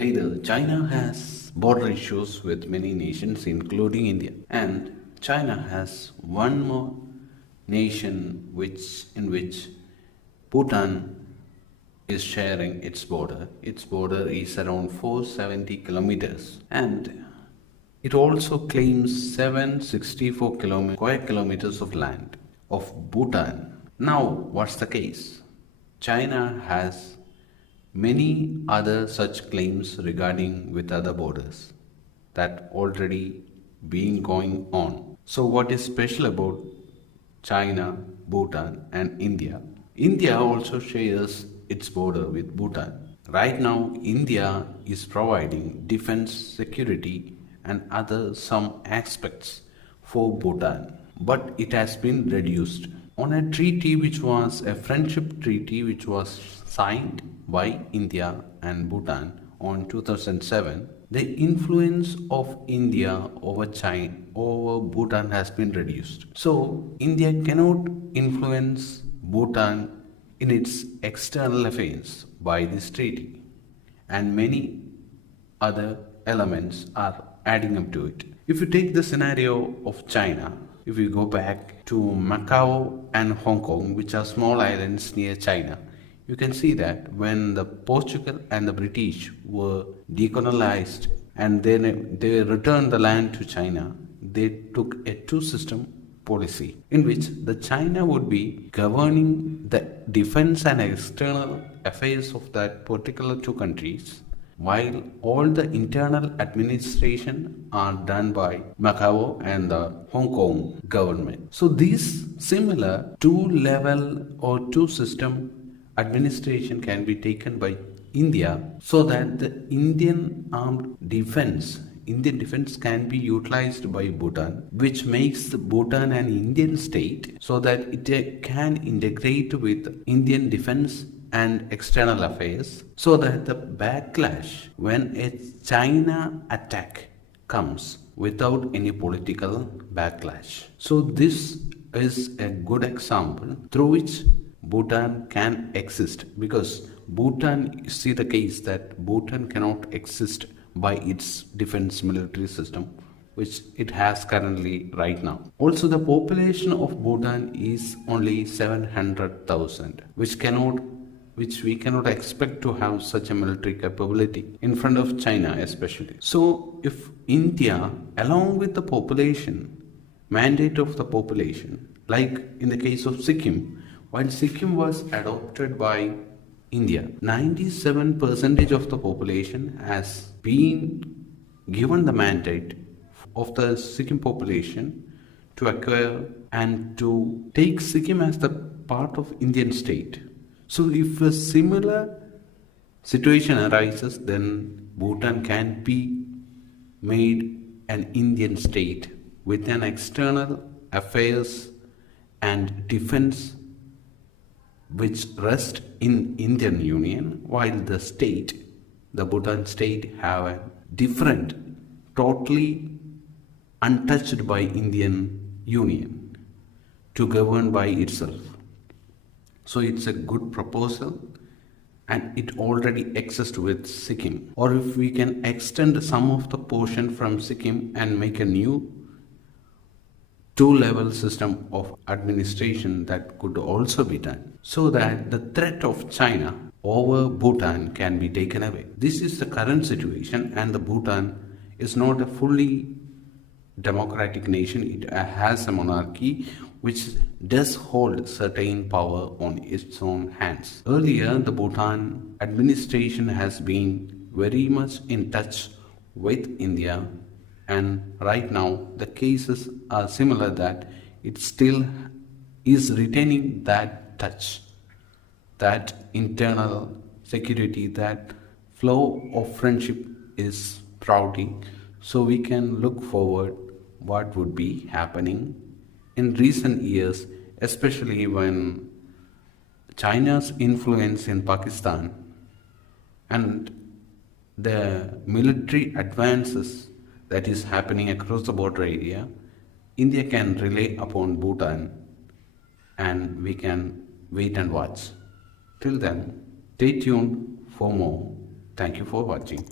Either China has border issues with many nations, including India, and China has one more nation in which Bhutan is sharing its border. Its border is around 470 kilometers, and it also claims 764 square kilometers of land of Bhutan. Now, what's the case? China has many other such claims regarding with other borders that already been going on. So what is special about China, Bhutan and India? India also shares its border with Bhutan. Right now India is providing defense, security and other some aspects for Bhutan, but it has been reduced on a treaty which was a friendship treaty which was signed by India and Bhutan on 2007. The influence of India over China over Bhutan has been reduced. So India cannot influence Bhutan in its external affairs by this treaty, and many other elements are adding up to it. If you take the scenario of China, if you go back to Macau and Hong Kong, which are small islands near China, you can see that when the Portugal and the British were decolonized and then they returned the land to China, they took a two-system policy in which the China would be governing the defense and external affairs of that particular two countries, while all the internal administration are done by Macau and the Hong Kong government. So this similar two-level or two-system administration can be taken by India, so that the Indian defense can be utilized by Bhutan, which makes Bhutan an Indian state, so that it can integrate with Indian defense and external affairs, so that the backlash when a China attack comes without any political backlash. So this is a good example through which Bhutan can exist, because Bhutan, you see the case that Bhutan cannot exist by its defense military system which it has currently right now. Also, the population of Bhutan is only 700,000, which we cannot expect to have such a military capability in front of China especially. So if India, along with the population, mandate of the population, like in the case of Sikkim, while Sikkim was adopted by India, 97% of the population has been given the mandate of the Sikkim population to acquire and to take Sikkim as the part of Indian state. So if a similar situation arises, then Bhutan can be made an Indian state with an external affairs and defense which rest in Indian Union, while the Bhutan state have a different, totally untouched by Indian Union to govern by itself. So it's a good proposal and it already exists with Sikkim. Or if we can extend some of the portion from Sikkim and make a new two-level system of administration, that could also be done, so that the threat of China over Bhutan can be taken away. This is the current situation, and the Bhutan is not a fully democratic nation. It has a monarchy which does hold certain power on its own hands. Earlier, the Bhutan administration has been very much in touch with India, and right now the cases are similar that it still is retaining that touch, that internal security, that flow of friendship is sprouting. So we can look forward what would be happening in recent years, especially when China's influence in Pakistan and the military advances that is happening across the border area, India can rely upon Bhutan, and we can wait and watch. Till then, stay tuned for more. Thank you for watching.